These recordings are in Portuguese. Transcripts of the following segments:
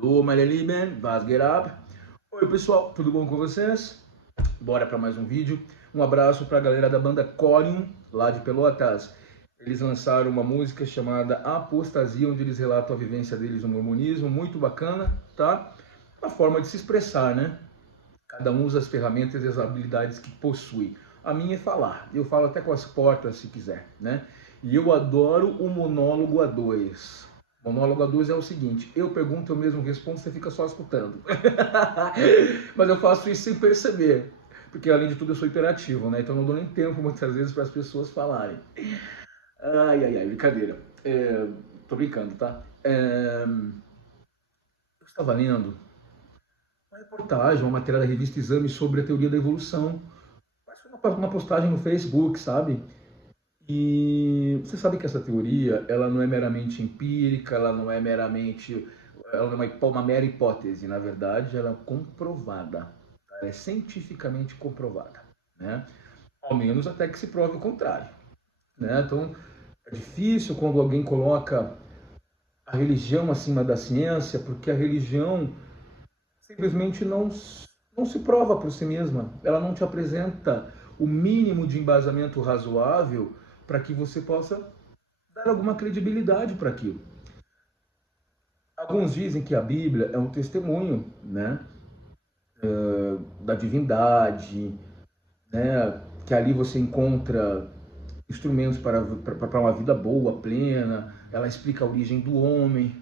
Hallo, meine Lieben, was geht ab? Oi, pessoal, tudo bom com vocês? Bora para mais um vídeo. Um abraço para a galera da banda Corium, lá de Pelotas. Eles lançaram uma música chamada Apostasia, onde eles relatam a vivência deles no mormonismo, muito bacana, tá? Uma forma de se expressar, né? Cada um usa as ferramentas e as habilidades que possui. A minha é falar. Eu falo até com as portas, se quiser, né? E eu adoro o monólogo a dois. O monólogo a dois é o seguinte: eu pergunto, eu mesmo respondo, você fica só escutando. Mas eu faço isso sem perceber. Porque, além de tudo, eu sou hiperativo, né? Então não dou nem tempo, muitas vezes, para as pessoas falarem. Ai, ai, ai, brincadeira. Tô brincando, tá? Eu estava lendo uma reportagem, uma matéria da revista Exame sobre a teoria da evolução. Mas foi uma postagem no Facebook, sabe? E você sabe que essa teoria, ela não é meramente empírica, ela não é meramente, ela não é uma mera hipótese, na verdade, ela é comprovada, ela é cientificamente comprovada, né? Ao menos até que se prove o contrário, né? Então, é difícil quando alguém coloca a religião acima da ciência, porque a religião simplesmente não se prova por si mesma. Ela não te apresenta o mínimo de embasamento razoável para que você possa dar alguma credibilidade para aquilo. Alguns dizem que a Bíblia é um testemunho, né, da divindade, né, que ali você encontra instrumentos para uma vida boa, plena. Ela explica a origem do homem.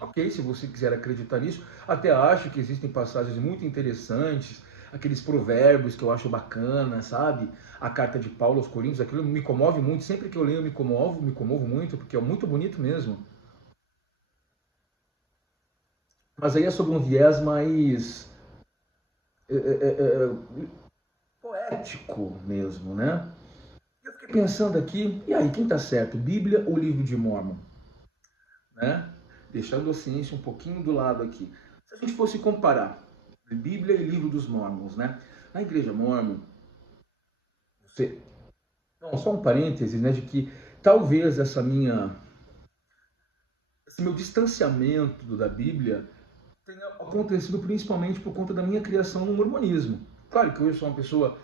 Ok, se você quiser acreditar nisso, até acho que existem passagens muito interessantes, aqueles provérbios que eu acho bacana, sabe? A carta de Paulo aos Coríntios, aquilo me comove muito. Sempre que eu leio, eu me comovo muito, porque é muito bonito mesmo. Mas aí é sobre um viés mais é, é, poético mesmo, né? Eu fiquei pensando aqui, e aí, quem tá certo? Bíblia ou livro de Mórmon? Né? Deixando a ciência um pouquinho do lado aqui. Se a gente fosse comparar Bíblia e livro dos Mórmons, né? Na igreja Mórmon, você... Não, só um parêntese, né? De que talvez esse meu distanciamento da Bíblia tenha acontecido principalmente por conta da minha criação no mormonismo. Claro que hoje eu sou uma pessoa,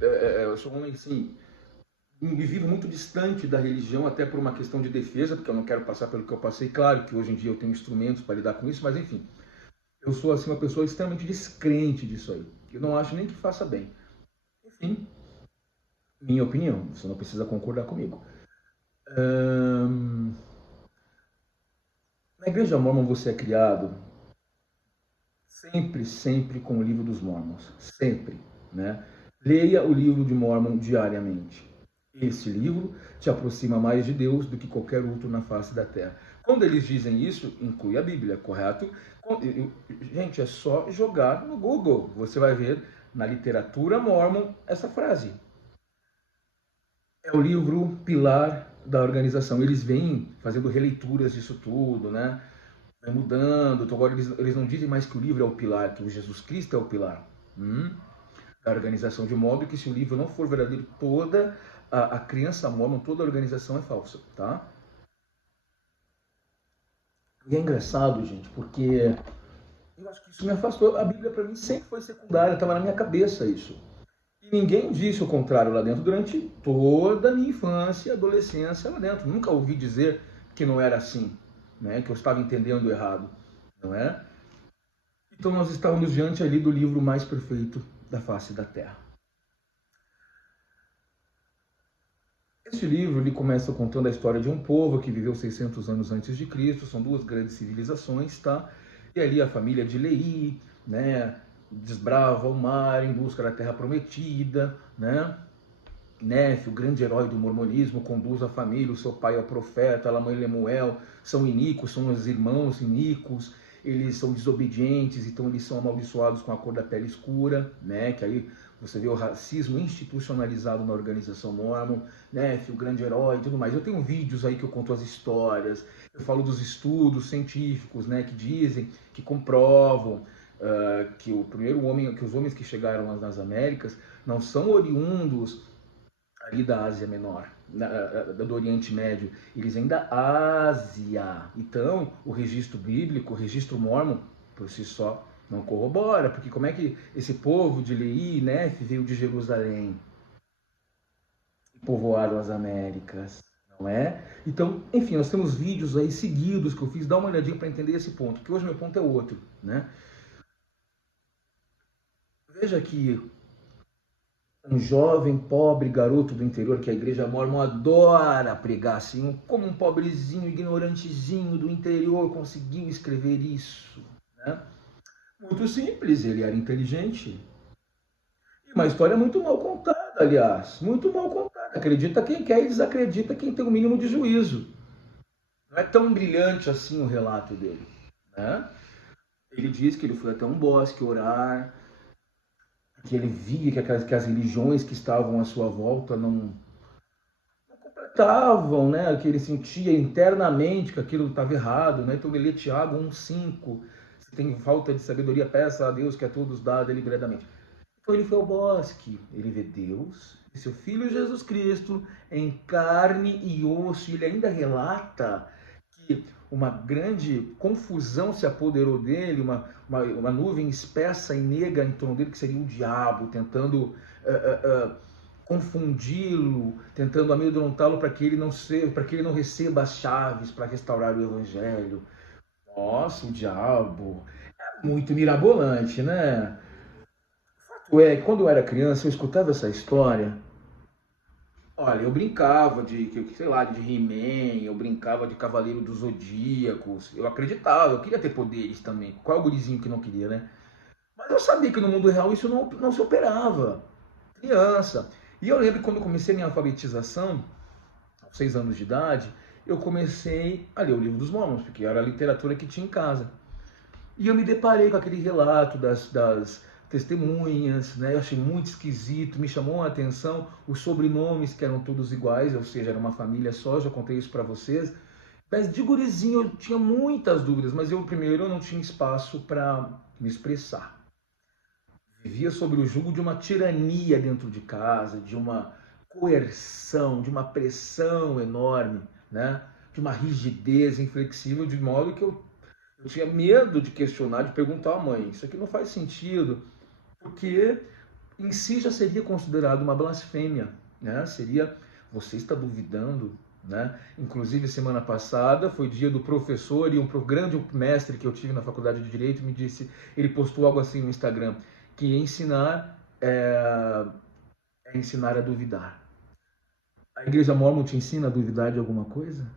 eu sou um homem assim, me vivo muito distante da religião, até por uma questão de defesa, porque eu não quero passar pelo que eu passei. Claro que hoje em dia eu tenho instrumentos para lidar com isso, mas enfim, eu sou assim uma pessoa extremamente descrente disso aí. Eu não acho nem que faça bem. Enfim, minha opinião, você não precisa concordar comigo. Ahn, Na igreja mormon você é criado sempre, sempre com o livro dos mormons. Sempre, né? Leia o livro de Mormon diariamente. Esse livro te aproxima mais de Deus do que qualquer outro na face da terra. Quando eles dizem isso, inclui a Bíblia, correto? Gente, é só jogar no Google. Você vai ver na literatura mormon essa frase. É o livro pilar da organização. Eles vêm fazendo releituras disso tudo, né? Vai mudando. Então agora eles não dizem mais que o livro é o pilar, que o Jesus Cristo é o pilar. Da organização, de modo que se o livro não for verdadeiro, toda a criança mormon, toda a organização é falsa, tá? E é engraçado, gente, porque eu acho que isso me afastou. A Bíblia para mim sempre foi secundária, estava na minha cabeça isso. E ninguém disse o contrário lá dentro durante toda a minha infância e adolescência lá dentro. Nunca ouvi dizer que não era assim, né? Que eu estava entendendo errado, não é? Então nós estávamos diante ali do livro mais perfeito da face da Terra. Este livro ele começa contando a história de um povo que viveu 600 anos antes de Cristo. São duas grandes civilizações, tá? E ali a família de Leí, né, desbrava o mar em busca da terra prometida, né? Nefe, o grande herói do mormonismo, conduz a família, o seu pai é o profeta, a mãe Lemuel, são iníquos, são os irmãos iníquos, eles são desobedientes, então eles são amaldiçoados com a cor da pele escura, né? Que aí você vê o racismo institucionalizado na organização Mormon, Nefe, o grande herói e tudo mais. Eu tenho vídeos aí que eu conto as histórias, eu falo dos estudos científicos, né? Que dizem, que comprovam que o primeiro homem, que os homens que chegaram nas Américas não são oriundos ali da Ásia Menor, do Oriente Médio, eles vêm da Ásia. Então, o registro bíblico, o registro mormon, por si só não corrobora, porque como é que esse povo de Leí e Nef veio de Jerusalém e povoaram as Américas, não é? Então, enfim, nós temos vídeos aí seguidos que eu fiz, dá uma olhadinha para entender esse ponto, que hoje meu ponto é outro, né? Veja que um jovem, pobre garoto do interior, que a igreja mórmon adora pregar assim, como um pobrezinho, ignorantezinho do interior conseguiu escrever isso, né? Muito simples, ele era inteligente. E uma história muito mal contada, aliás, muito mal contada. Acredita quem quer e desacredita quem tem o mínimo de juízo. Não é tão brilhante assim o relato dele, né? Ele diz que ele foi até um bosque orar, que ele via que as religiões que estavam à sua volta não completavam, né? Que ele sentia internamente que aquilo estava errado, né? Então ele lê Tiago 1,5. Se tem falta de sabedoria, peça a Deus que a todos dá deliberadamente. Então ele foi ao bosque, ele vê Deus e seu Filho Jesus Cristo em carne e osso, e ele ainda relata que uma grande confusão se apoderou dele, uma nuvem espessa e negra em torno dele, que seria o diabo, tentando confundi-lo, tentando amedrontá-lo para que ele não receba as chaves para restaurar o evangelho. Nossa, o diabo é muito mirabolante, né? Ué, quando eu era criança, eu escutava essa história. Olha, eu brincava sei lá, de He-Man, eu brincava de Cavaleiro dos Zodíacos, eu acreditava, eu queria ter poderes também. Qual é o gurizinho que não queria, né? Mas eu sabia que no mundo real isso não se operava. Criança. E eu lembro que quando eu comecei a minha alfabetização, aos 6 anos de idade, eu comecei a ler o livro dos Mormons, porque era a literatura que tinha em casa. E eu me deparei com aquele relato das testemunhas, né? Eu achei muito esquisito, me chamou a atenção os sobrenomes que eram todos iguais, ou seja, era uma família só, já contei isso para vocês. Mas de gurizinho eu tinha muitas dúvidas, mas eu não tinha espaço para me expressar. Vivia sob o jugo de uma tirania dentro de casa, de uma coerção, de uma pressão enorme, né? De uma rigidez inflexível, de modo que eu tinha medo de questionar, de perguntar à mãe, isso aqui não faz sentido, porque em si já seria considerado uma blasfêmia, né? Seria, você está duvidando, né? Inclusive, semana passada foi dia do professor e um grande mestre que eu tive na faculdade de Direito me disse, ele postou algo assim no Instagram, que ensinar é ensinar a duvidar. A igreja mórmon te ensina a duvidar de alguma coisa?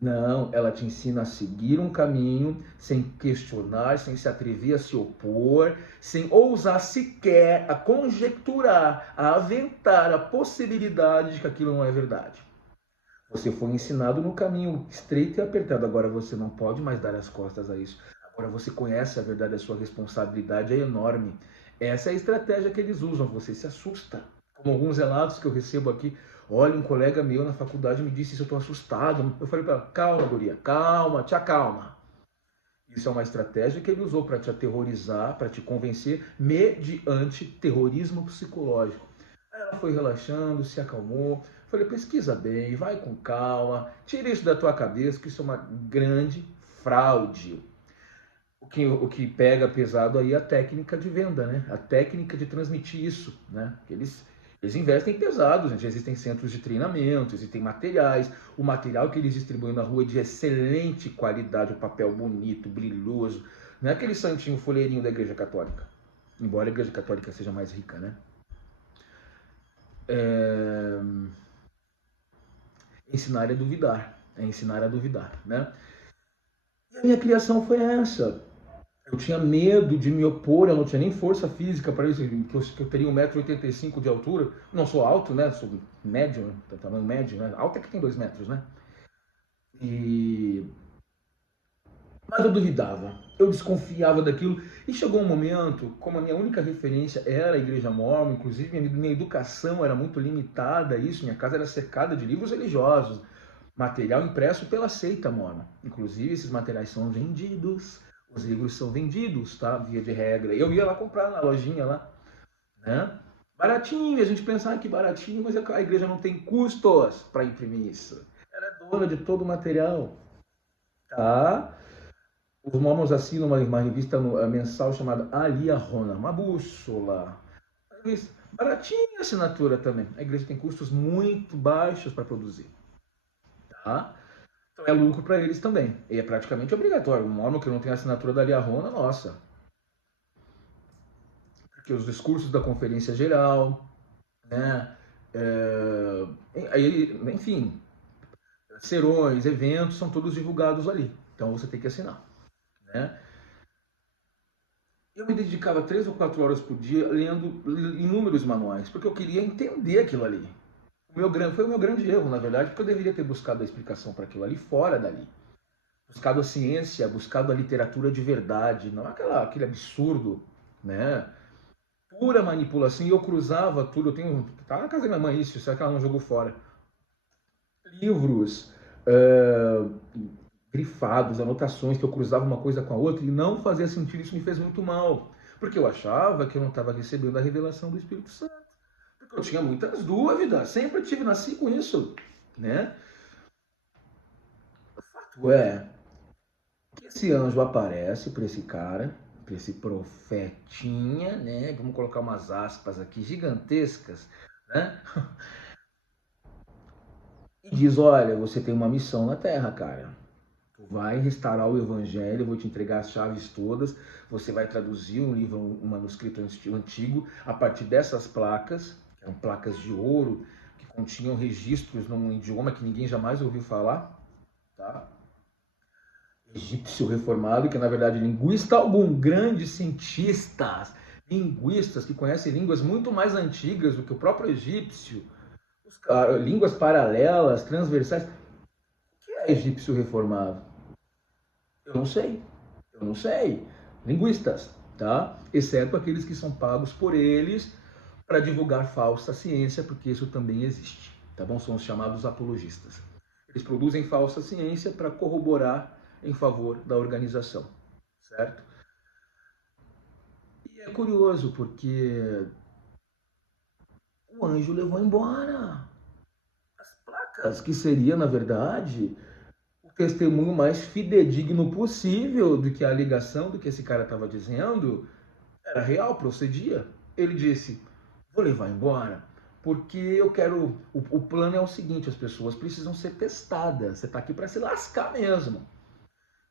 Não, ela te ensina a seguir um caminho sem questionar, sem se atrever a se opor, sem ousar sequer a conjecturar, a aventar a possibilidade de que aquilo não é verdade. Você foi ensinado no caminho estreito e apertado, agora você não pode mais dar as costas a isso. Agora você conhece a verdade, a sua responsabilidade é enorme. Essa é a estratégia que eles usam, você se assusta. Como alguns relatos que eu recebo aqui, olha, um colega meu na faculdade me disse isso, eu estou assustado. Eu falei para ela, calma, guria, calma, te acalma. Isso é uma estratégia que ele usou para te aterrorizar, para te convencer, mediante terrorismo psicológico. Aí ela foi relaxando, se acalmou. Falei, pesquisa bem, vai com calma, tira isso da tua cabeça, que isso é uma grande fraude. O que pega pesado aí é a técnica de venda, né? A técnica de transmitir isso, né? Eles investem pesado, gente. Existem centros de treinamento, existem materiais. O material que eles distribuem na rua é de excelente qualidade, o papel bonito, brilhoso. Não é aquele santinho folheirinho da Igreja Católica. Embora a Igreja Católica seja mais rica, né? Ensinar a duvidar. É ensinar a duvidar, né? E a minha criação foi essa. Eu tinha medo de me opor, eu não tinha nem força física para isso, que eu teria 1,85 m de altura. Não sou alto, né? Sou médio, tamanho médio, né? Alto é que tem 2 metros, né? E... Mas eu duvidava, eu desconfiava daquilo. E chegou um momento, como a minha única referência era a Igreja Mórmon, inclusive minha educação era muito limitada a isso, minha casa era cercada de livros religiosos, material impresso pela seita mórmon. Inclusive, esses materiais são vendidos, os livros são vendidos, tá? Via de regra. Eu ia lá comprar na lojinha lá, né? Baratinho, a gente pensa, que baratinho, mas a igreja não tem custos para imprimir isso. Ela é dona de todo o material, tá? Os Mormons assinam uma revista mensal chamada Aliahona, uma bússola. Uma revista baratinha a assinatura também. A igreja tem custos muito baixos para produzir. Tá? Então é lucro para eles também. E é praticamente obrigatório. Um Mormon que não tem assinatura da Aliahona, nossa. Porque os discursos da conferência geral, né? Enfim, serões, eventos, são todos divulgados ali. Então você tem que assinar. Né? Eu me dedicava 3 ou 4 horas por dia lendo inúmeros manuais, porque eu queria entender aquilo ali. Foi o meu grande erro, na verdade, porque eu deveria ter buscado a explicação para aquilo ali fora dali. Buscado a ciência, buscado a literatura de verdade, não aquele absurdo, né? Pura manipulação. E eu cruzava tudo. Tá na casa da minha mãe isso, será que ela não jogou fora? Livros, grifados, anotações, que eu cruzava uma coisa com a outra e não fazia sentido, isso me fez muito mal. Porque eu achava que eu não estava recebendo a revelação do Espírito Santo. Porque eu tinha muitas dúvidas, sempre nasci com isso, né? O fato é que esse anjo aparece para esse cara, para esse profetinha, né? Vamos colocar umas aspas aqui gigantescas, né? E diz: olha, você tem uma missão na Terra, cara. Tu vai restaurar o Evangelho, eu vou te entregar as chaves todas. Você vai traduzir um livro, um manuscrito antigo, a partir dessas placas, que eram placas de ouro, que continham registros num idioma que ninguém jamais ouviu falar, tá? Egípcio reformado, que na verdade linguista algum, grandes cientistas, linguistas que conhecem línguas muito mais antigas do que o próprio egípcio, línguas paralelas, transversais. O que é egípcio reformado? Eu não sei. Eu não sei. Linguistas, tá? Exceto aqueles que são pagos por eles para divulgar falsa ciência, porque isso também existe, tá bom? São os chamados apologistas. Eles produzem falsa ciência para corroborar em favor da organização, certo? E é curioso porque o anjo levou embora as placas, que seria, na verdade, o testemunho mais fidedigno possível do que a alegação do que esse cara estava dizendo era real, procedia. Ele disse: vou levar embora, porque eu quero. O plano é o seguinte: as pessoas precisam ser testadas. Você está aqui para se lascar mesmo.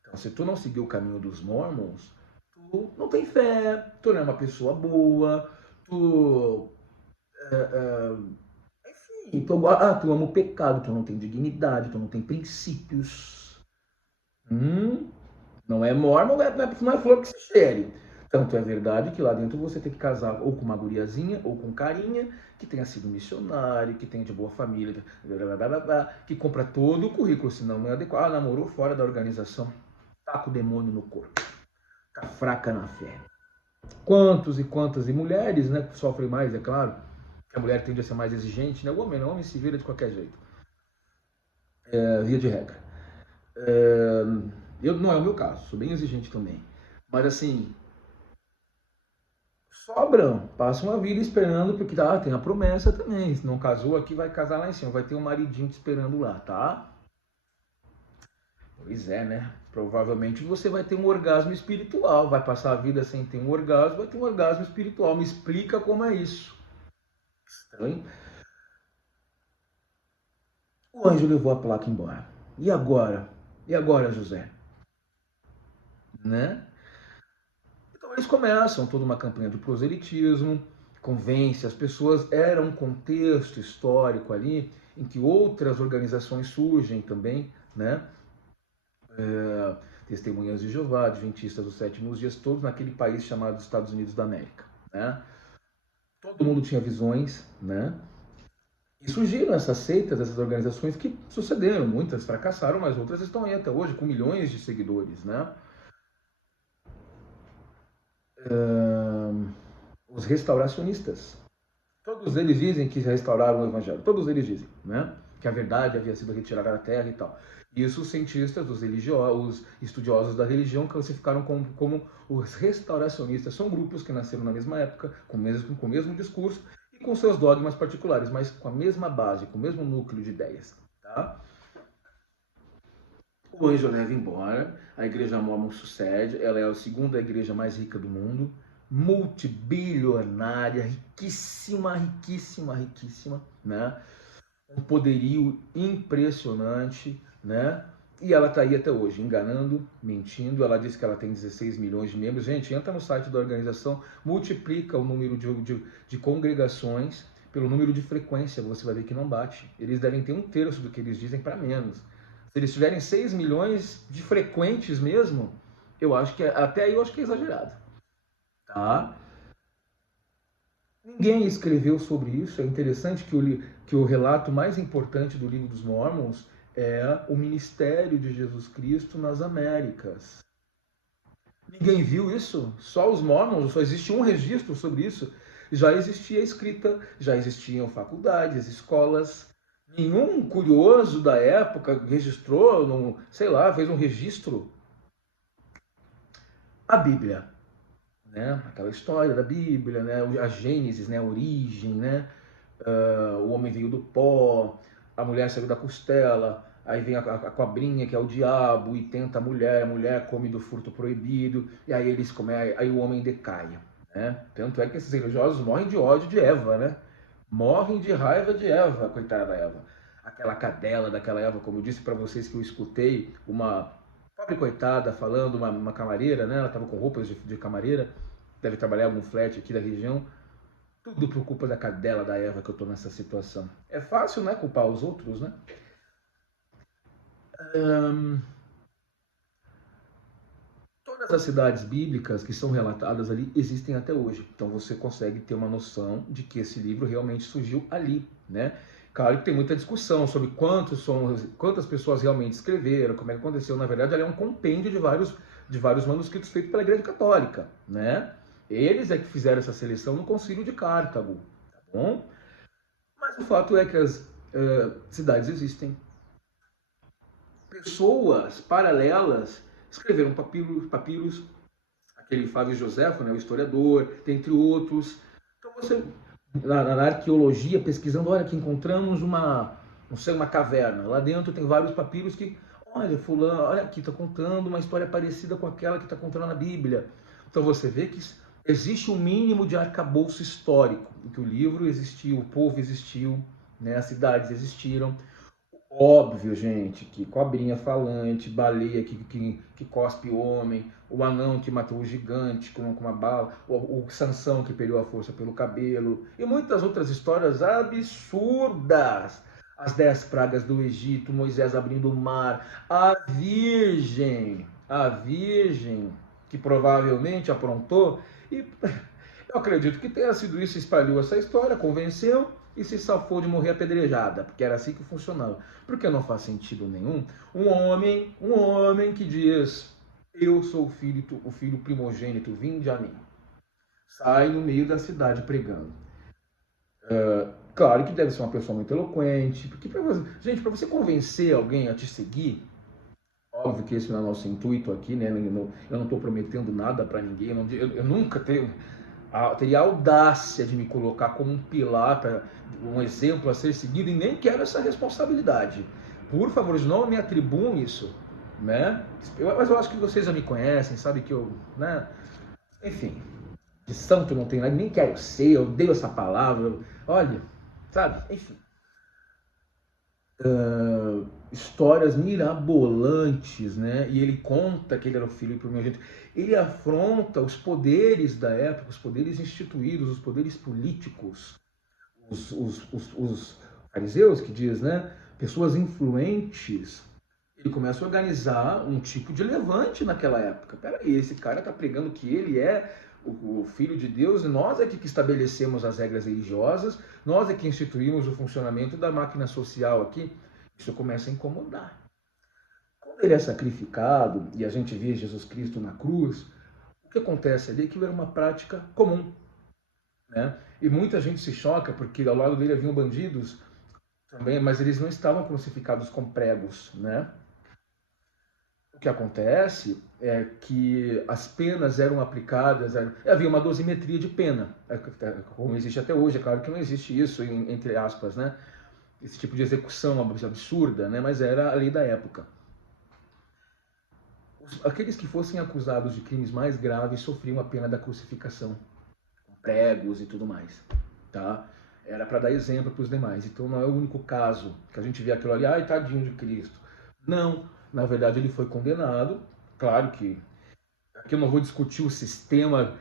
Então, se tu não seguir o caminho dos Mormons, tu não tem fé, tu não é uma pessoa boa, tu. Enfim, tu ama o pecado, tu não tem dignidade, tu não tem princípios. Hum, não é Mormon, não é flor que se cheire. Tanto é verdade que lá dentro você tem que casar ou com uma guriazinha ou com um carinha que tenha sido missionário, que tenha de boa família, que compra todo o currículo, senão não é adequado. Ah, namorou fora da organização, tá com o demônio no corpo, tá fraca na fé. Quantos e quantas e mulheres, né, sofrem mais, é claro, que a mulher tende a ser mais exigente, né? O homem não, o homem se vira de qualquer jeito, via de regra. Não é o meu caso, sou bem exigente também. Mas assim, sobram, passam a vida esperando, porque tem a promessa também. Se não casou aqui, vai casar lá em cima, vai ter um maridinho te esperando lá, tá? Pois é, né? Provavelmente você vai ter um orgasmo espiritual, vai passar a vida sem ter um orgasmo, vai ter um orgasmo espiritual. Me explica como é isso. Estranho. O anjo levou a placa embora. E agora? E agora, José? Né? Então eles começam toda uma campanha de proselitismo, convence as pessoas. Era um contexto histórico ali em que outras organizações surgem também, né? Testemunhas de Jeová, Adventistas dos Sétimos Dias, todos naquele país chamado Estados Unidos da América, né? Todo mundo tinha visões, né? E surgiram essas seitas, essas organizações que sucederam, muitas fracassaram, mas outras estão aí até hoje com milhões de seguidores, né? Os restauracionistas, todos eles dizem que restauraram o evangelho, todos eles dizem, né? Que a verdade havia sido retirada da terra e tal. E isso os cientistas, os religiosos, os estudiosos da religião classificaram como os restauracionistas. São grupos que nasceram na mesma época, com o mesmo discurso e com seus dogmas particulares, mas com a mesma base, com o mesmo núcleo de ideias. Tá? o anjo leva embora, a igreja mórmon sucede, ela é a segunda igreja mais rica do mundo, multibilionária, riquíssima, riquíssima, riquíssima, né? Um poderio impressionante, né? E ela está aí até hoje, enganando, mentindo. Ela diz que ela tem 16 milhões de membros. Gente, entra no site da organização, multiplica o número de congregações pelo número de frequência, você vai ver que não bate. Eles devem ter 1/3 do que eles dizem para menos. Se eles tiverem 6 milhões de frequentes mesmo, eu acho que até aí eu acho que é exagerado. Tá? Ninguém escreveu sobre isso. É interessante que o relato mais importante do livro dos Mormons é o ministério de Jesus Cristo nas Américas. Ninguém viu isso? Só os Mormons, só existe um registro sobre isso. Já existia escrita, já existiam faculdades, escolas. Nenhum curioso da época registrou, sei lá, fez um registro. A Bíblia, né? Aquela história da Bíblia, né? A Gênesis, né? A origem, né? O homem veio do pó, a mulher saiu da costela, aí vem a cobrinha, que é o diabo, e tenta a mulher come do fruto proibido, e aí eles comem, aí o homem decai. Né? Tanto é que esses religiosos morrem de ódio de Eva, né? Morrem de raiva de Eva, coitada da Eva. Aquela cadela daquela Eva, como eu disse para vocês que eu escutei, uma pobre coitada falando, uma camareira, né? Ela estava com roupas de camareira, deve trabalhar em algum flat aqui da região. Tudo por culpa da cadela da Eva que eu tô nessa situação. É fácil, né, culpar os outros, né? Todas as cidades bíblicas que são relatadas ali existem até hoje. Então você consegue ter uma noção de que esse livro realmente surgiu ali, né? Claro que tem muita discussão sobre quantas pessoas realmente escreveram, como é que aconteceu. Na verdade, ele é um compêndio de vários manuscritos feitos pela Igreja Católica, né? Eles é que fizeram essa seleção no Concílio de Cartago, tá bom? Mas o fato é que as cidades existem. Pessoas paralelas escreveram papiros, aquele Flávio Joséfo, né, o historiador, dentre outros. Então você, na arqueologia, pesquisando, olha que encontramos não sei, uma caverna. Lá dentro tem vários papiros que, olha, fulano, olha aqui, está contando uma história parecida com aquela que está contando na Bíblia. Então você vê que existe um mínimo de arcabouço histórico, em que o livro existiu, o povo existiu, né, as cidades existiram. Óbvio, gente, que cobrinha falante, baleia que cospe o homem, o anão que matou o gigante com uma bala, o Sansão que perdeu a força pelo cabelo, e muitas outras histórias absurdas. As 10 pragas do Egito, Moisés abrindo o mar, a virgem que provavelmente aprontou, e eu acredito que tenha sido isso, espalhou essa história, convenceu e se safou de morrer apedrejada, porque era assim que funcionava. Porque não faz sentido nenhum um homem que diz: eu sou o filho primogênito, vinde a mim. Sai no meio da cidade pregando. Claro que deve ser uma pessoa muito eloquente, porque gente, para você convencer alguém a te seguir, óbvio que esse não é o nosso intuito aqui, né? Eu não estou prometendo nada para ninguém, eu nunca teria a audácia de me colocar como um pilar, um exemplo a ser seguido, e nem quero essa responsabilidade. Por favor, não me atribuam isso, né? Mas eu acho que vocês já me conhecem, sabem que eu, né? Enfim, de santo não tenho nada, nem quero ser, eu odeio essa palavra, olha, sabe? Enfim. Histórias mirabolantes, né? E ele conta que ele era o filho primogênito. Ele afronta os poderes da época, os poderes instituídos, os poderes políticos, os fariseus, que diz, né? Pessoas influentes. Ele começa a organizar um tipo de levante naquela época. Peraí, esse cara está pregando que ele é o Filho de Deus, e nós é que estabelecemos as regras religiosas, nós é que instituímos o funcionamento da máquina social aqui. Isso começa a incomodar. Quando ele é sacrificado e a gente vê Jesus Cristo na cruz, o que acontece ali é que era uma prática comum. Né? E muita gente se choca porque ao lado dele haviam bandidos também, mas eles não estavam crucificados com pregos. Né? O que acontece é que as penas eram aplicadas, havia uma dosimetria de pena, como existe até hoje. É claro que não existe isso, entre aspas, né? Esse tipo de execução absurda, né? Mas era a lei da época. aqueles que fossem acusados de crimes mais graves sofriam a pena da crucificação, pregos e tudo mais, tá? Era para dar exemplo para os demais. Então não é o único caso que a gente vê aquilo ali, ai, tadinho de Cristo. Não, na verdade ele foi condenado. Claro que aqui eu não vou discutir o sistema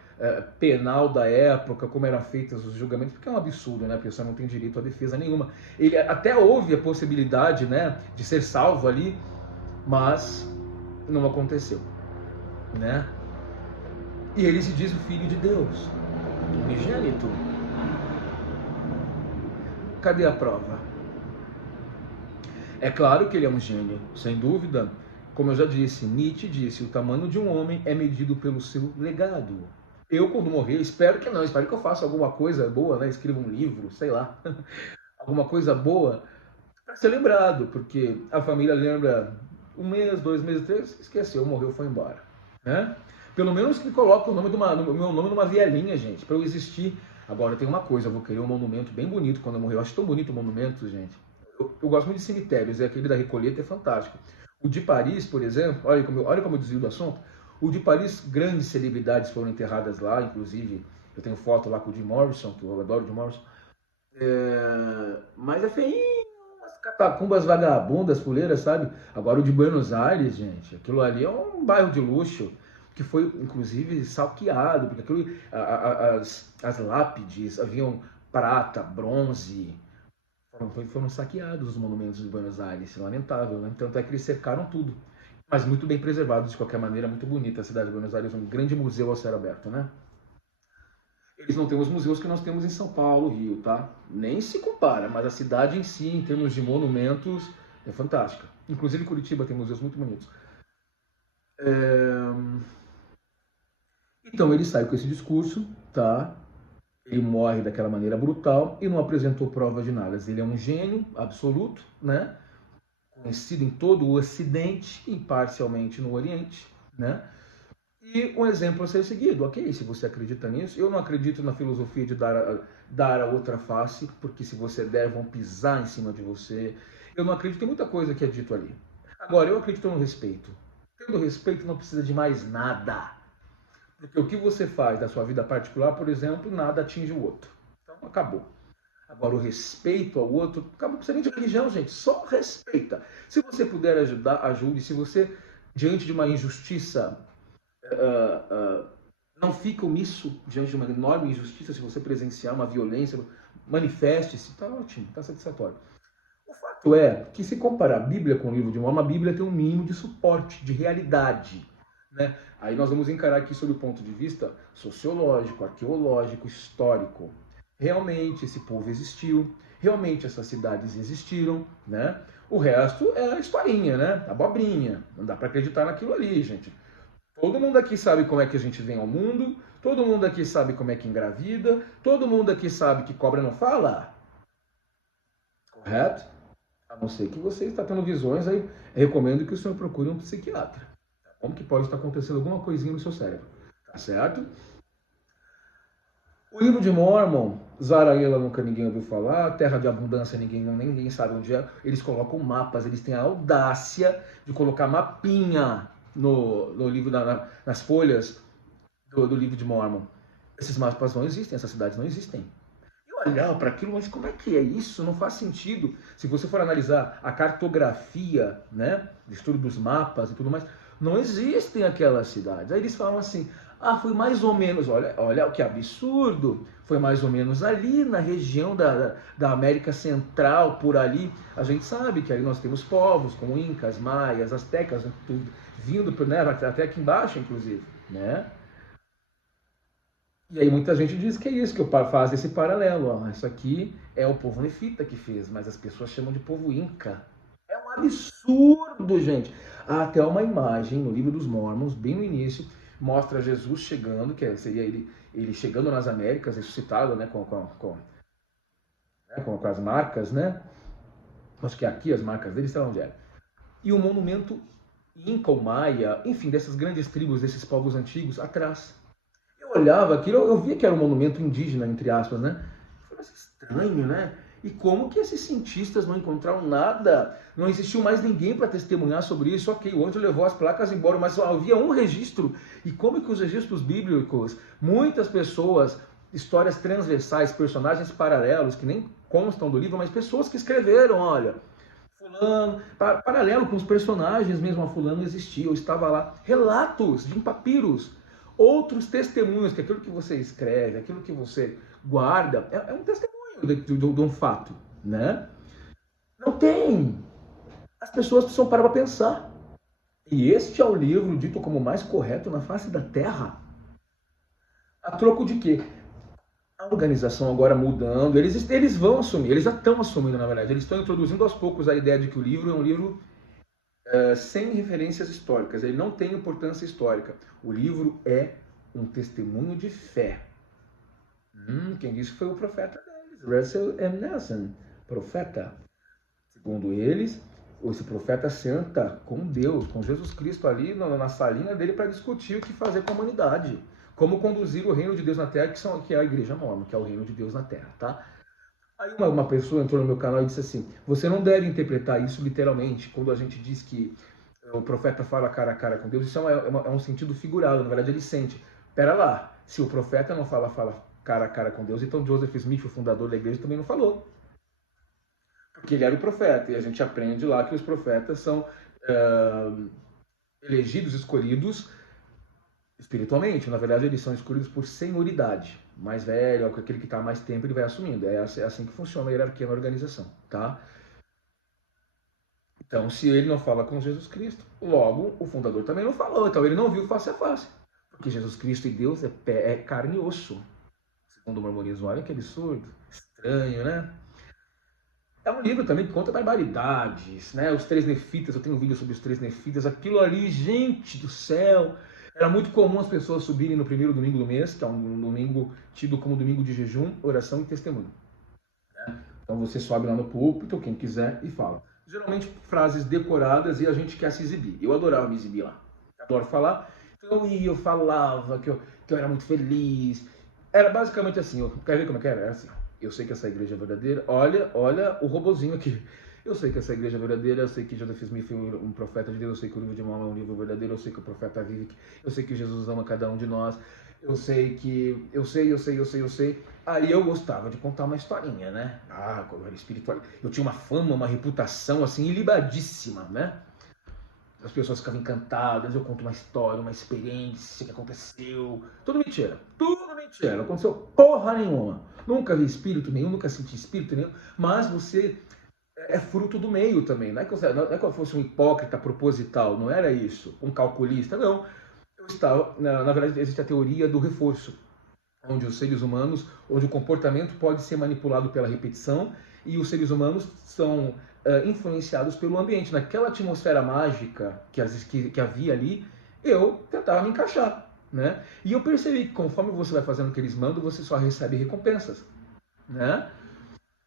penal da época, como eram feitos os julgamentos, porque é um absurdo, né? A pessoa não tem direito a defesa nenhuma. Ele até houve a possibilidade, né, de ser salvo ali, mas não aconteceu, né? E ele se diz o Filho de Deus, unigênito. Cadê a prova? É claro que ele é um gênio, sem dúvida. Como eu já disse, Nietzsche disse, o tamanho de um homem é medido pelo seu legado. Eu, quando morrer, espero que não, espero que eu faça alguma coisa boa, né? Escreva um livro, sei lá, alguma coisa boa para ser lembrado, porque a família lembra um mês, 2 meses, 3, esqueceu, morreu, foi embora, né? Pelo menos que coloque o meu nome numa vielinha, gente, para eu existir. Agora tem uma coisa, eu vou querer um monumento bem bonito quando eu morrer. Eu acho tão bonito o monumento, gente. Eu gosto muito de cemitérios, e aquele da Recoleta é fantástico. O de Paris, por exemplo, olha como eu desvio do assunto. O de Paris, grandes celebridades foram enterradas lá, inclusive eu tenho foto lá com o Jim Morrison, que eu adoro o Jim Morrison. Mas é feinho, umas catacumbas vagabundas, fuleiras, sabe? Agora o de Buenos Aires, gente, aquilo ali é um bairro de luxo, que foi inclusive salteado, porque aquilo, as lápides haviam prata, bronze, foram saqueados os monumentos de Buenos Aires, lamentável, né? Tanto é que eles cercaram tudo, mas muito bem preservados de qualquer maneira, muito bonita a cidade de Buenos Aires, um grande museu ao céu aberto, né? Eles não têm os museus que nós temos em São Paulo, Rio, tá? Nem se compara, mas a cidade em si, em termos de monumentos, é fantástica. Inclusive Curitiba tem museus muito bonitos. Então ele sai com esse discurso, tá? Ele morre daquela maneira brutal e não apresentou prova de nada. Ele é um gênio absoluto, né? Conhecido em todo o Ocidente e parcialmente no Oriente, né? E um exemplo a ser seguido, ok? Se você acredita nisso, eu não acredito na filosofia de dar a outra face, porque se você der, vão pisar em cima de você. Eu não acredito, tem muita coisa que é dito ali. Agora, eu acredito no respeito. Tendo respeito, não precisa de mais nada. Porque o que você faz da sua vida particular, por exemplo, nada atinge o outro. Então, acabou. Agora, o respeito ao outro, acabou, não precisa nem de religião, gente, só respeita. Se você puder ajudar, ajude. Se você, diante de uma injustiça, não fica omisso diante de uma enorme injustiça, se você presenciar uma violência, manifeste-se, está ótimo, está satisfatório. O fato é que, se comparar a Bíblia com o livro de Mormon, a Bíblia tem um mínimo de suporte, de realidade, né? Aí nós vamos encarar aqui sob o ponto de vista sociológico, arqueológico, histórico. Realmente esse povo existiu, realmente essas cidades existiram, né? O resto é a historinha, né? A abobrinha. Não dá para acreditar naquilo ali, gente. Todo mundo aqui sabe como é que a gente vem ao mundo, todo mundo aqui sabe como é que engravida, todo mundo aqui sabe que cobra não fala. Correto? A não ser que você está tendo visões, aí recomendo que o senhor procure um psiquiatra. Como que pode estar acontecendo alguma coisinha no seu cérebro? Tá certo? O livro de Mormon, Zarahemla nunca ninguém ouviu falar, Terra de Abundância ninguém sabe onde é. Eles colocam mapas, eles têm a audácia de colocar mapinha no livro, nas folhas do livro de Mormon. Esses mapas não existem, essas cidades não existem. E olhar para aquilo, mas como é que é isso? Não faz sentido. Se você for analisar a cartografia, né, o estudo dos mapas e tudo mais, não existem aquelas cidades. Aí eles falam assim, foi mais ou menos, olha que absurdo, foi mais ou menos ali na região da América Central, por ali. A gente sabe que ali nós temos povos como Incas, Maias, Aztecas, tudo, vindo, né, até aqui embaixo, inclusive, né? E aí muita gente diz que é isso, que faz esse paralelo. Ó. Isso aqui é o povo nefita que fez, mas as pessoas chamam de povo inca. É um absurdo, gente. Há até uma imagem no livro dos Mormons, bem no início, mostra Jesus chegando, seria ele chegando nas Américas, ressuscitado, né, com as marcas, né? Acho que aqui as marcas dele, sei lá onde é. E o monumento Inca ou Maia, enfim, dessas grandes tribos, desses povos antigos, atrás. Eu olhava aquilo, eu via que era um monumento indígena, entre aspas, né? Foi estranho, né? E como que esses cientistas não encontraram nada? Não existiu mais ninguém para testemunhar sobre isso. Ok, o anjo levou as placas embora, mas só havia um registro. E como que os registros bíblicos, muitas pessoas, histórias transversais, personagens paralelos, que nem constam do livro, mas pessoas que escreveram, olha, fulano, paralelo com os personagens mesmo, a fulano existia, eu estava lá. Relatos de papiros, outros testemunhos, que aquilo que você escreve, aquilo que você guarda, é um testemunho de um fato, né? Não tem. As pessoas precisam parar para pensar. E este é o livro dito como o mais correto na face da Terra. A troco de quê? A organização agora mudando, eles vão assumir, eles já estão assumindo, na verdade, eles estão introduzindo aos poucos a ideia de que o livro é um livro sem referências históricas, ele não tem importância histórica. O livro é um testemunho de fé. Quem disse foi o profeta deles, Russell M. Nelson, profeta. Segundo eles, esse profeta senta com Deus, com Jesus Cristo ali na salinha dele para discutir o que fazer com a humanidade. Como conduzir o reino de Deus na Terra, que é a Igreja Mormon, que é o reino de Deus na Terra, tá? Aí uma pessoa entrou no meu canal e disse assim, você não deve interpretar isso literalmente, quando a gente diz que o profeta fala cara a cara com Deus, isso é um sentido figurado, na verdade ele sente. Pera lá, se o profeta não fala cara a cara com Deus, então Joseph Smith, o fundador da igreja, também não falou. Porque ele era o profeta, e a gente aprende lá que os profetas são elegidos, escolhidos espiritualmente. Na verdade, eles são escolhidos por senioridade. Mais velho, aquele que está há mais tempo, ele vai assumindo. É assim que funciona a hierarquia na organização, tá? Então, se ele não fala com Jesus Cristo, logo o fundador também não falou. Então, ele não viu face a face. Porque Jesus Cristo e Deus é carne e osso. Segundo o mormonismo, olha que absurdo. Estranho, né? É um livro também que conta barbaridades, né? Os três nefitas, eu tenho um vídeo sobre os três nefitas. Aquilo ali, gente do céu. Era muito comum as pessoas subirem no primeiro domingo do mês, que é um domingo tido como domingo de jejum, oração e testemunho. Então você sobe lá no púlpito, quem quiser, e fala. Geralmente frases decoradas e a gente quer se exibir. Eu adorava me exibir lá. Adoro falar. Então eu falava que eu era muito feliz. Era basicamente assim, quer ver como é que era? Era assim, eu sei que essa igreja é verdadeira. Olha o robozinho aqui. Eu sei que essa igreja é verdadeira, eu sei que Joseph Smith foi um profeta de Deus, eu sei que o livro de Mormon é um livro verdadeiro, eu sei que o profeta vive, eu sei que Jesus ama cada um de nós, eu sei. Aí eu gostava de contar uma historinha, né? Como era espiritual. Eu tinha uma fama, uma reputação assim, ilibadíssima, né? As pessoas ficavam encantadas, eu conto uma história, uma experiência que aconteceu. Tudo mentira, não aconteceu porra nenhuma. Nunca vi espírito nenhum, nunca senti espírito nenhum, mas você é fruto do meio também. Não é que eu fosse um hipócrita proposital, não era isso, um calculista, não. Eu estava, na verdade, existe a teoria do reforço, onde os seres humanos, onde o comportamento pode ser manipulado pela repetição e os seres humanos são influenciados pelo ambiente. Naquela atmosfera mágica que havia ali, eu tentava me encaixar, né? E eu percebi que conforme você vai fazendo o que eles mandam, você só recebe recompensas, né?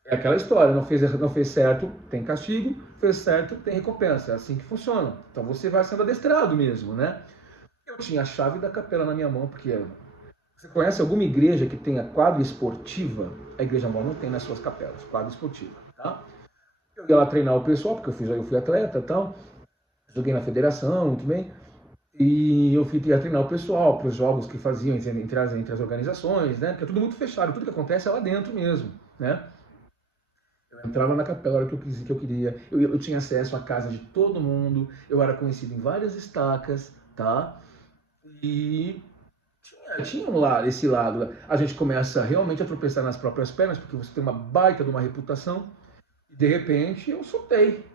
É aquela história, não fez certo, tem castigo, fez certo, tem recompensa. É assim que funciona. Então você vai sendo adestrado mesmo, né? Eu tinha a chave da capela na minha mão, porque você conhece alguma igreja que tenha quadra esportiva? A igreja mormon não tem nas suas capelas, quadra esportiva, tá? Eu ia lá treinar o pessoal, porque eu fui atleta e tal, joguei na federação, muito bem, e eu ia treinar o pessoal para os jogos que faziam entre as organizações, né? Porque é tudo muito fechado, tudo que acontece é lá dentro mesmo, né? Eu entrava na capela a hora que eu queria, eu tinha acesso à casa de todo mundo, eu era conhecido em várias estacas, tá? E tinha esse lado. A gente começa realmente a tropeçar nas próprias pernas, porque você tem uma baita de uma reputação, e de repente eu soltei.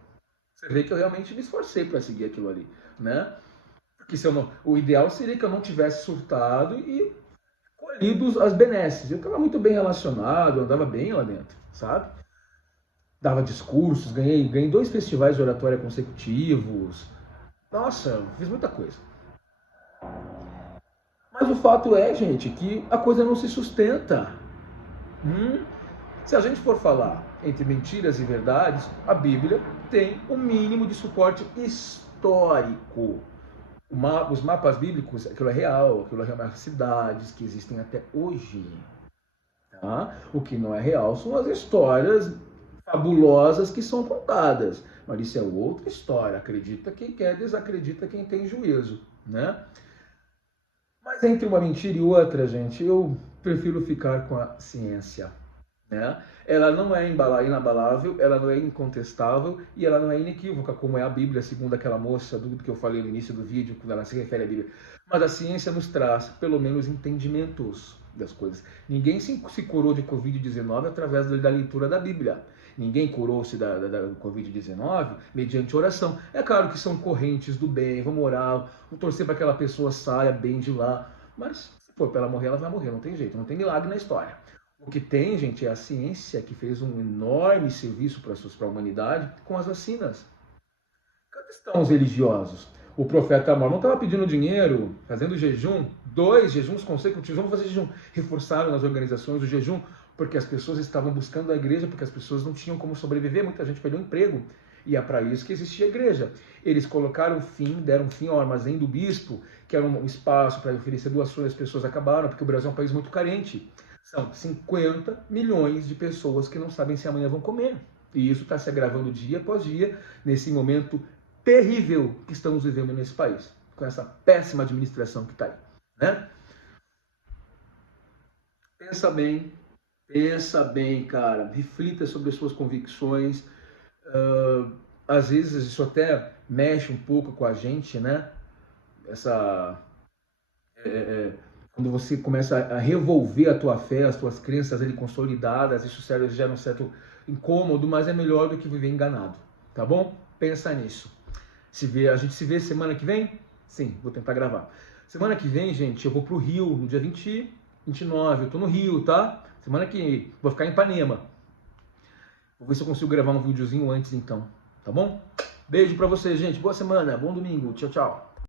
Você vê que eu realmente me esforcei para seguir aquilo ali, né? Porque o ideal seria que eu não tivesse surtado e colhido as benesses. Eu estava muito bem relacionado, eu andava bem lá dentro, sabe? Dava discursos, ganhei 2 festivais de oratória consecutivos. Nossa, fiz muita coisa. Mas o fato é, gente, que a coisa não se sustenta. Se a gente for falar entre mentiras e verdades, a Bíblia tem um mínimo de suporte histórico. Os mapas bíblicos, aquilo é real, aquilo é cidades que existem até hoje. Tá? O que não é real são as histórias fabulosas que são contadas. Mas isso é outra história. Acredita quem quer, desacredita quem tem juízo, né? Mas entre uma mentira e outra, gente, eu prefiro ficar com a ciência, né? Ela não é inabalável, ela não é incontestável e ela não é inequívoca, como é a Bíblia, segundo aquela moça do que eu falei no início do vídeo, quando ela se refere à Bíblia. Mas a ciência nos traz, pelo menos, entendimentos das coisas. Ninguém se curou de Covid-19 através da leitura da Bíblia. Ninguém curou-se da Covid-19 mediante oração. É claro que são correntes do bem, vamos orar, vamos torcer para que aquela pessoa saia bem de lá. Mas se for para ela morrer, ela vai morrer, não tem jeito, não tem milagre na história. O que tem, gente, é a ciência que fez um enorme serviço para a humanidade com as vacinas. Cadê estão os religiosos? O profeta Amor estava pedindo dinheiro, fazendo jejum, 2 jejuns consecutivos, vamos fazer jejum. Reforçaram nas organizações o jejum, porque as pessoas estavam buscando a igreja, porque as pessoas não tinham como sobreviver, muita gente perdeu o emprego. E é para isso que existia a igreja. Eles colocaram fim, deram fim ao armazém do bispo, que era um espaço para oferecer doações, as pessoas acabaram, porque o Brasil é um país muito carente. São 50 milhões de pessoas que não sabem se amanhã vão comer. E isso está se agravando dia após dia, nesse momento terrível que estamos vivendo nesse país, com essa péssima administração que está aí, né? Pensa bem, cara, reflita sobre as suas convicções. Às vezes isso até mexe um pouco com a gente, né? Essa quando você começa a revolver a tua fé, as tuas crenças ali consolidadas, isso gera um certo incômodo, mas é melhor do que viver enganado, tá bom? Pensa nisso. A gente se vê semana que vem? Sim, vou tentar gravar. Semana que vem, gente, eu vou pro Rio, no dia 20, 29, eu tô no Rio, tá? Semana que vou ficar em Ipanema. Vou ver se eu consigo gravar um videozinho antes então, tá bom? Beijo pra vocês, gente. Boa semana, bom domingo. Tchau, tchau.